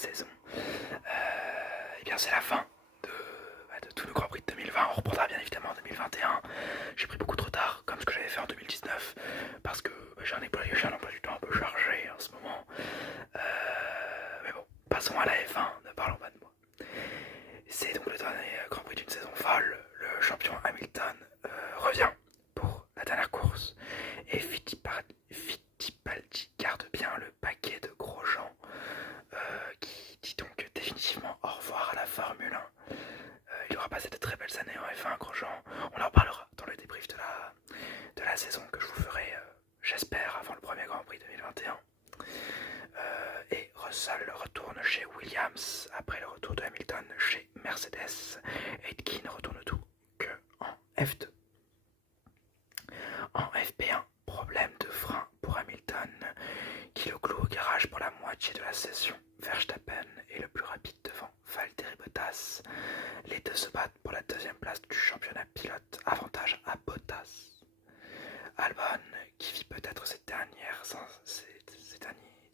saison, eh bien c'est la fin de tout le Grand Prix de 2020. On reprendra bien évidemment en 2021. J'ai pris beaucoup de retard, comme ce que j'avais fait en 2019, parce que j'ai un emploi du temps un peu chargé en ce moment. Mais bon, passons à la F1, ne parlons pas de moi. C'est donc le dernier Grand Prix d'une saison folle. Le champion Hamilton revient pour la dernière course. Et Fittipaldi garde bien le paquet de gros gens qui dit donc définitivement au revoir à la Formule 1. Il aura passé de très belles années en F1, Grosjean. On en reparlera dans le débrief de la saison que je vous ferai, j'espère, avant le premier Grand Prix 2021. Et Russell retourne chez Williams après le retour de Hamilton chez Mercedes. Aitken retourne tout que en F2. En FP1, problème de frein pour Hamilton, qui le cloue au garage pour la moitié de la session. Verstappen est le plus rapide devant Valtteri Bottas. Les deux se battent pour la deuxième place du championnat pilote, avantage à Bottas. Albon, qui vit peut-être ses derniers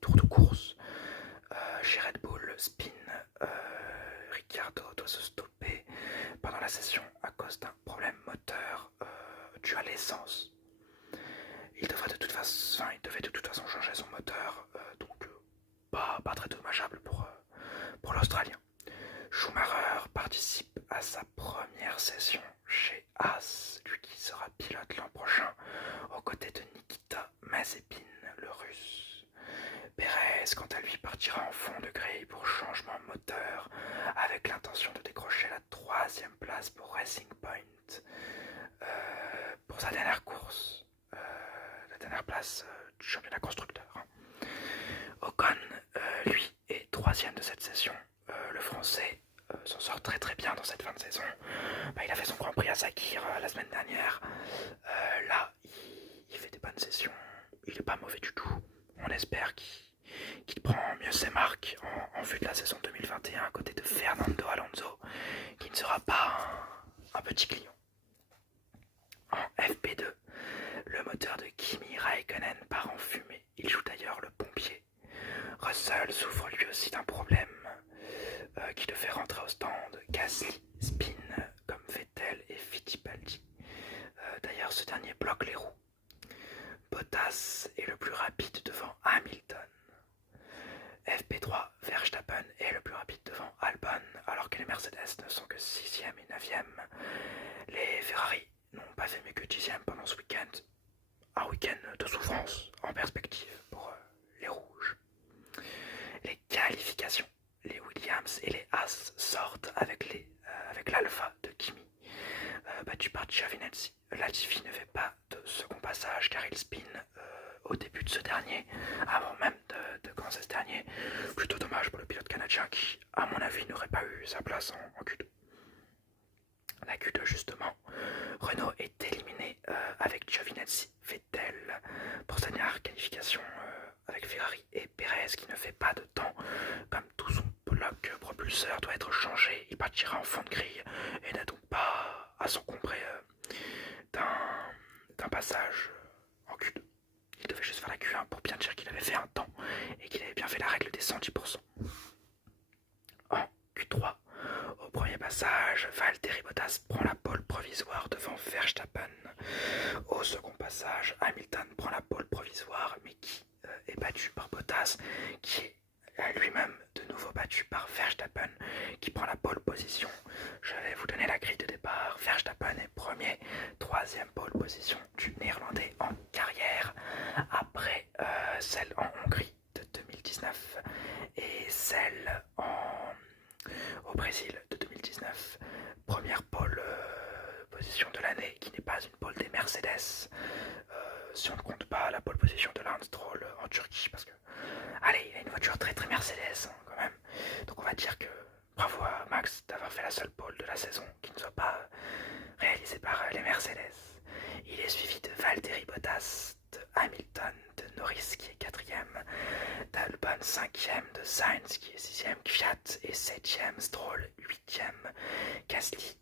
tours de course chez Red Bull, spin. Ricciardo doit se stopper pendant la session à cause d'un problème moteur dû à l'essence. Il devait de toute façon changer son moteur, donc pas très dommageable pour l'Australien. Schumacher participe à sa première session chez Haas, lui qui sera pilote l'an prochain, aux côtés de Nikita Mazepin, le russe. Perez, quant à lui, partira en fond de grille pour changement moteur, avec l'intention de décrocher la 3e place pour Racing Point pour sa dernière course. La dernière place du championnat constructeur. Ocon, lui, est 3e de cette session. Le français s'en sort très bien dans cette fin de saison. Il a fait son Grand Prix à Sakir la semaine dernière. Là, il fait des bonnes sessions. Il n'est pas mauvais du tout. On espère qu'il prend mieux ses marques en vue de la saison 2021 à côté de Fernando Alonso, qui ne sera pas un petit client. En FP2, le moteur de Kimi Raikkonen part en fumée. Il joue d'ailleurs le pompier. Russell souffre lui aussi d'un problème qui le fait rentrer au stand. Gasly spin comme Vettel et Fittipaldi. D'ailleurs, ce dernier bloque les roues. Bottas est le plus rapide devant Hamilton. FP3, Verstappen est le plus rapide devant Albon, alors que les Mercedes ne sont que 6e et 9e. Les Ferrari n'ont pas fait mieux que 10e pendant ce week-end. Un week-end de souffrance en perspective pour les rouges. Les qualifications. Les Williams et les Haas sortent avec l'Alpha de Kimi, battu par Giovinazzi. Latifi ne fait pas de second passage car il spin au début de ce dernier, avant même de commencer ce dernier. Plutôt dommage pour le pilote canadien qui, à mon avis, n'aurait pas eu sa place en Q2. La Q2 justement, Renault est éliminé avec Giovinazzi, Vettel pour sa dernière qualification avec Ferrari et Perez qui ne fait pas de temps, comme tout son bloc propulseur doit être changé. Il partira en fond de grille et n'a donc pas à s'encombrer d'un passage en Q2. Il devait juste faire la Q1 pour bien dire qu'il avait fait un temps et qu'il avait bien fait la règle des 110%. En Q3, au premier passage, Valtteri Bottas prend la pole provisoire devant Verstappen. Au second passage, Hamilton prend la pole provisoire, mais qui est battu par Bottas, qui est lui-même de nouveau battu par Verstappen, qui prend la pole position. Je vais vous donner la grille de départ. Verstappen est premier, 3e pole position du Néerlandais en carrière, après celle en Hongrie de 2019 et celle au Brésil de 2019. Première pole position de l'année qui n'est pas une pole des Mercedes, si on ne compte pas la pole position de Lance Stroll en Turquie, parce que allez, il a une voiture très Mercedes quand même, donc on va dire que bravo à Max d'avoir fait la seule pole de la saison qui ne soit pas réalisée par les Mercedes. Il est suivi de Valtteri Bottas, de Hamilton, de Norris qui est 4e, d'Albon 5e, de Sainz qui est 6e, Kvyat est 7e, Stroll 8e, Gasly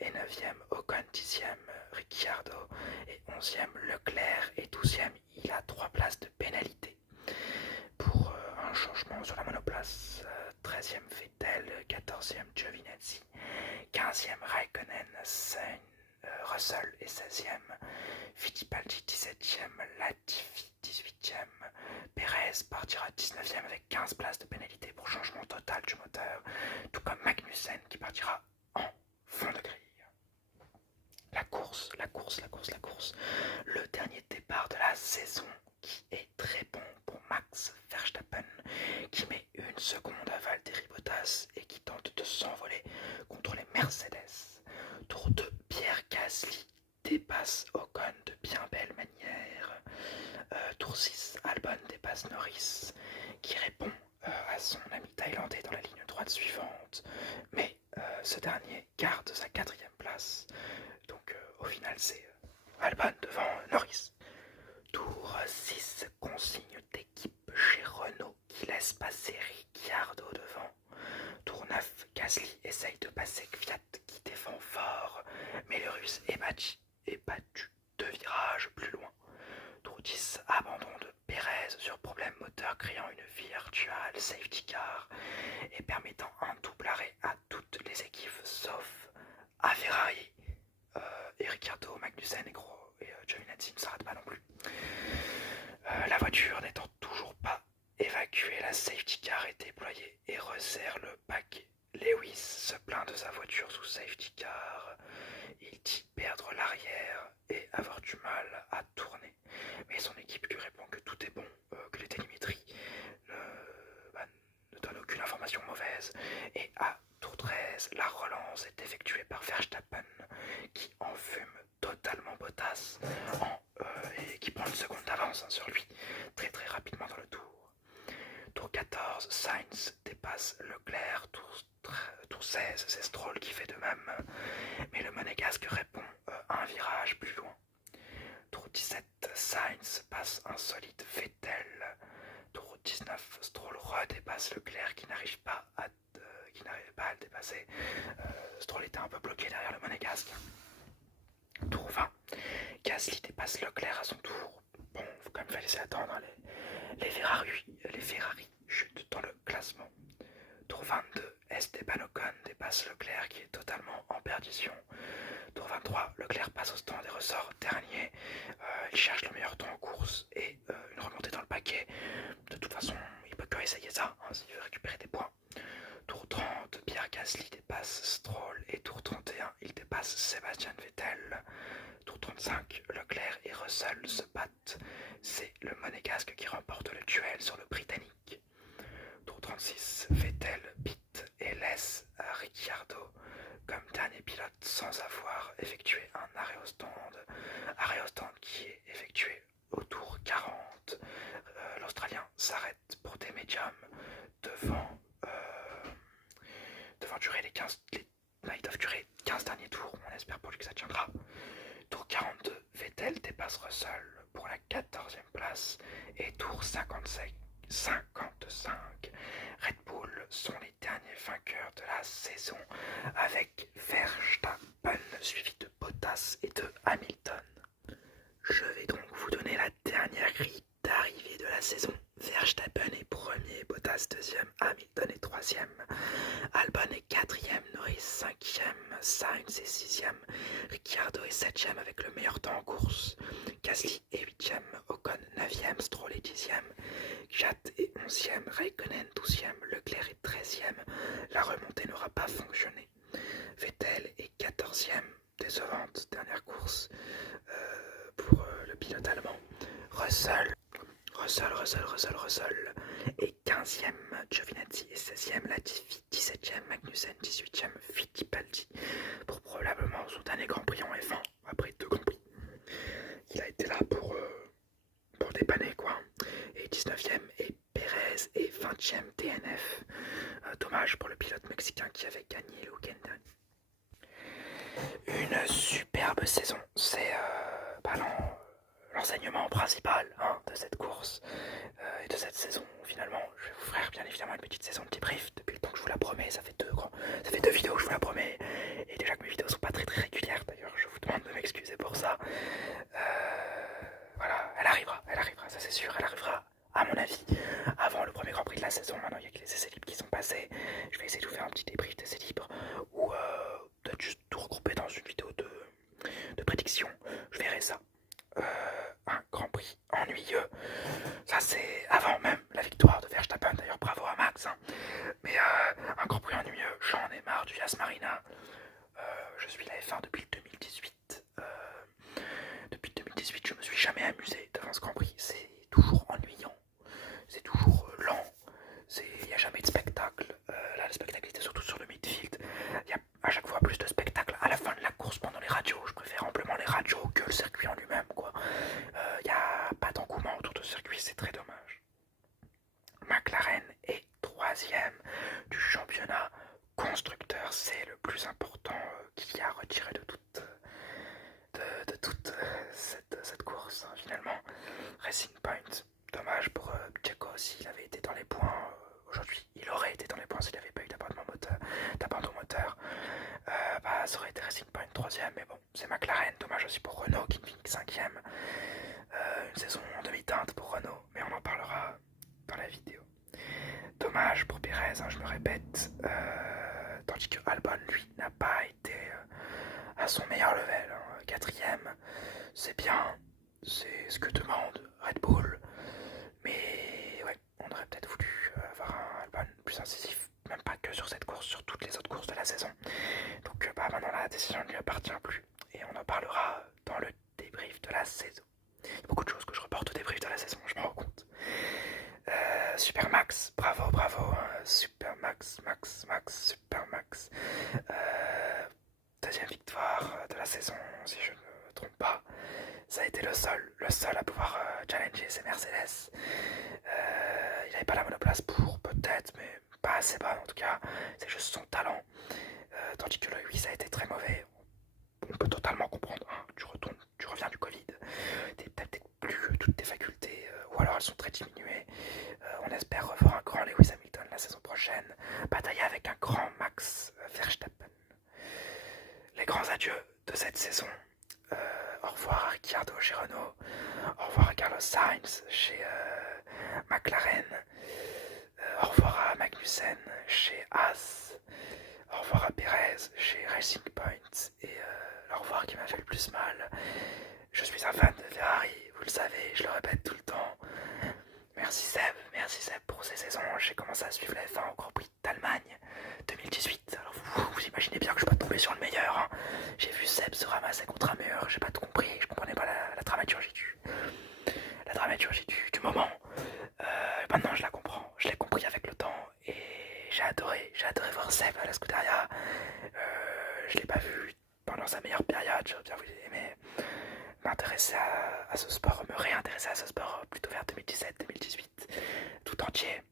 est 9e, Ocon 10e, Ricciardo est 11e, Leclerc est 12e. Il a 3 places de pénalité pour un changement sur la monoplace. Russell est 16e, Fittipaldi 17e, Latifi 18e, Perez partira 19e avec 15 places de pénalité pour changement total du moteur, tout comme Magnussen qui partira en fond de grille. La course. Le dernier départ de la saison qui est très bon pour Max Verstappen, qui met une seconde à Valtteri Bottas et qui tente de s'envoler contre les Mercedes. Tour 2, Pierre Gasly dépasse Ocon de bien belle manière. Tour 6, Albon dépasse Norris, qui répond à son ami thaïlandais dans la ligne droite suivante, mais ce dernier garde sa 4e place. Donc au final c'est Albon devant Norris. Tour 6, consigne d'équipe chez Renault qui laisse passer Ricciardo devant. Tour 9, Gasly essaye de passer Kvyat qui défend fort, mais le russe est battu 2 virages plus loin. Tour 10, abandon de Perez sur problème moteur créant une virtual safety car et permettant un double arrêt à toutes les équipes sauf à Ferrari. Et Ricciardo, Magnussen et Giovinazzi ne s'arrêtent pas non plus. La voiture n'étant toujours pas évacuée, la safety car est déployée et resserre le paquet. Lewis se plaint de sa voiture sous safety car. Il dit perdre l'arrière et avoir du mal à tourner. Mais son équipe lui répond que tout est bon, que les télémétries ne donnent aucune information mauvaise. Et à tour 13, la relance est effectuée par Verstappen qui enfume totalement Bottas et qui prend une seconde d'avance sur lui très rapidement dans le tour. Tour 14, Sainz dépasse Leclerc. Tour 16, c'est Stroll qui fait de même, mais le monégasque répond à un virage plus loin. Tour 17, Sainz passe un solide Vettel. Tour 19, Stroll redépasse Leclerc qui n'arrive pas à le dépasser. Stroll était un peu bloqué derrière le monégasque. Tour 20, Gasly dépasse Leclerc à son tour. Bon, faut quand même pas laisser attendre, les Ferrari chutent dans le classement. Tour 22, Esteban Ocon dépasse Leclerc qui est totalement en perdition. Tour 23, Leclerc passe au stand et ressort dernier. Il cherche le meilleur temps en course et une remontée dans le paquet. De toute façon, il peut que essayer ça s'il veut récupérer des points. Tour 30, Pierre Gasly dépasse Stroll et tour 31, il dépasse Sébastien Vettel. Tour 35, Leclerc et Russell se battent. C'est le monégasque qui remporte le duel sur le britannique. Tour 36, Vettel pit et laisse Ricciardo comme dernier pilote sans avoir effectué un arrêt au stand qui est effectué au tour 40. L'Australien s'arrête pour des médiums devant durer ils doivent durer 15 derniers tours, on espère pour lui que ça tiendra. Tour 42, Vettel dépasse Russell pour la 14e place et tour 55, Red Bull sont les derniers vainqueurs de la saison avec Verstappen suivi de Bottas et de Hamilton. Je vais donc vous donner la dernière grille d'arrivée de la saison. Verstappen est premier, Bottas deuxième, Hamilton est troisième, Albon est quatrième, Norris cinquième, Sainz est sixième, Ricciardo est septième avec le meilleur temps en course, Gasly est huitième, Ocon neuvième, Stroll est dixième, Kvyat est onzième, Raikkonen douzième, Leclerc est treizième. La remontée n'aura pas fonctionné. Vettel est quatorzième, décevante dernière course pour le pilote allemand. Russell est 15e, Giovinazzi est 16e, Latifi 17e, Magnussen 18e, Fittipaldi pour probablement son dernier Grand Prix en F1 après 2 Grands Prix. Il a été là pour dépanner quoi. Et 19e et Perez et 20e DNF. Dommage pour le pilote mexicain qui avait gagné le week-end dernier. Une superbe saison, c'est l'enseignement principal de cette course et de cette saison. Finalement, je vais vous faire bien évidemment une petite saison de débrief depuis le temps que je vous la promets. Ça fait deux vidéos que je vous la promets et déjà que mes vidéos sont pas très régulières. D'ailleurs, je vous demande de m'excuser pour ça. Voilà, elle arrivera, ça c'est sûr, elle arrivera à mon avis avant le premier Grand Prix de la saison. Maintenant, il y a que les essais libres qui sont passés. Je vais essayer de vous faire un petit débrief d'essais libres ou de juste tout regrouper dans une vidéo de plus important qu'il y a à retirer de toute cette course, hein, finalement. Racing Point, dommage pour Checo s'il avait été dans les points aujourd'hui. Il aurait été dans les points s'il n'avait pas eu d'abandon moteur. Ça aurait été Racing Point 3ème, mais bon, c'est McLaren. Dommage aussi pour Renault qui finit 5ème. Une saison en demi-teinte pour Renault, mais on en parlera dans la vidéo. Dommage pour Pérez, hein, je me répète, tandis que Albon, lui, n'a pas été à son meilleur level. Hein. 4ème, c'est bien, c'est ce que demande Red Bull, mais ouais, on aurait peut-être voulu avoir un Albon plus incisif, même pas que sur cette course, sur toutes les autres courses de la saison. Donc maintenant la décision ne lui appartient plus, et on en parlera dans le débrief de la saison. Il y a beaucoup de choses que je reporte au débrief de la saison, je m'en rends compte. Super Max, bravo, Super Max, Super Max. Deuxième victoire de la saison, si je ne me trompe pas. Ça a été le seul à pouvoir challenger ces Mercedes. Il n'avait pas la monoplace pour, peut-être, mais pas assez bas en tout cas. C'est juste son talent. Tandis que le 8, ça a été très mauvais. On peut totalement comprendre. Hein. Tu reviens du Covid. T'es peut-être plus toutes tes facultés, ou alors elles sont très diminuées. On espère revoir un grand Lewis Hamilton la saison prochaine, batailler avec un grand Max Verstappen. Les grands adieux de cette saison. Au revoir à Ricciardo chez Renault. Au revoir à Carlos Sainz chez McLaren. Au revoir à Magnussen chez Haas. Au revoir à Perez chez Racing Point. Et au revoir qui m'a fait le plus mal. Je suis un fan de Ferrari, vous le savez, je le répète tout le temps. Merci Seb pour ces saisons. J'ai commencé à suivre la F1 au Grand Prix d'Allemagne 2018. Alors vous imaginez bien que je suis pas tombé sur le meilleur. Hein. J'ai vu Seb se ramasser contre un mur, j'ai pas tout compris, je comprenais pas la dramaturgie du moment. Maintenant je la comprends, je l'ai compris avec le temps et j'ai adoré voir Seb à la Scuderia. Je l'ai pas vu pendant sa meilleure période, j'ai bien voulu aimer me réintéresser à ce sport plutôt vers 2017-2018, tout entier.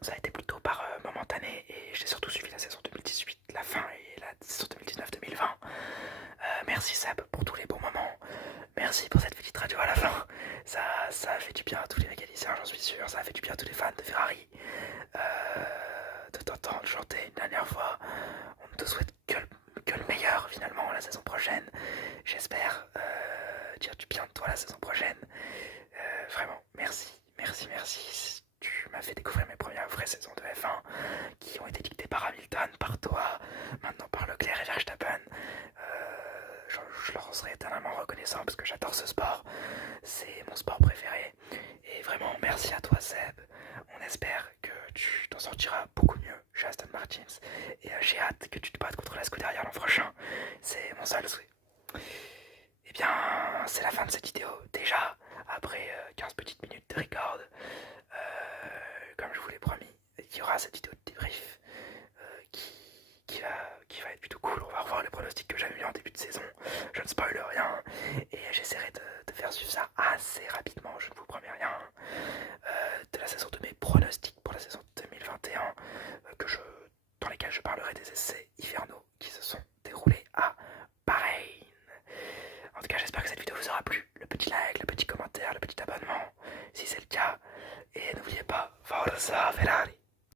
Ça a été plutôt par momentané et j'ai surtout suivi la saison 2018, la fin et la saison 2019-2020. Merci Seb pour tous les bons moments. Merci pour cette petite radio à la fin. Ça a fait du bien à tous les mécaniciens, j'en suis sûr. Ça a fait du bien à tous les fans de Ferrari. De t'entendre chanter une dernière fois. On ne te souhaite que le meilleur finalement la saison prochaine. J'espère dire du bien de toi la saison prochaine. Vraiment, merci. Tu m'as fait découvrir mes premières vraies saisons de F1 qui ont été dictées par Hamilton, par toi, maintenant par Leclerc et Verstappen. Je leur serai éternellement reconnaissant parce que j'adore ce sport. C'est mon sport préféré. Et vraiment, merci à toi Seb. On espère que tu t'en sortiras beaucoup mieux chez Aston Martin. Et j'ai hâte que tu te battes contre la Scuderia l'an prochain. C'est mon seul souhait. Et bien, c'est la fin de cette vidéo. Déjà, après 15 petites minutes de record, comme je vous l'ai promis, il y aura cette vidéo de débrief qui va être plutôt cool. On va revoir les pronostics que j'avais mis en début de saison. Je ne spoil rien et j'essaierai de faire suivre ça assez rapidement, je ne vous promets rien. De la saison de mes pronostics pour la saison 2021 dans lesquels je parlerai des essais hivernaux qui se sont déroulés à Bahreïn. En tout cas, j'espère que cette vidéo vous aura plu. Le petit like, le petit commentaire, le petit abonnement, si c'est le cas. Et n'oubliez pas, Forza Ferrari.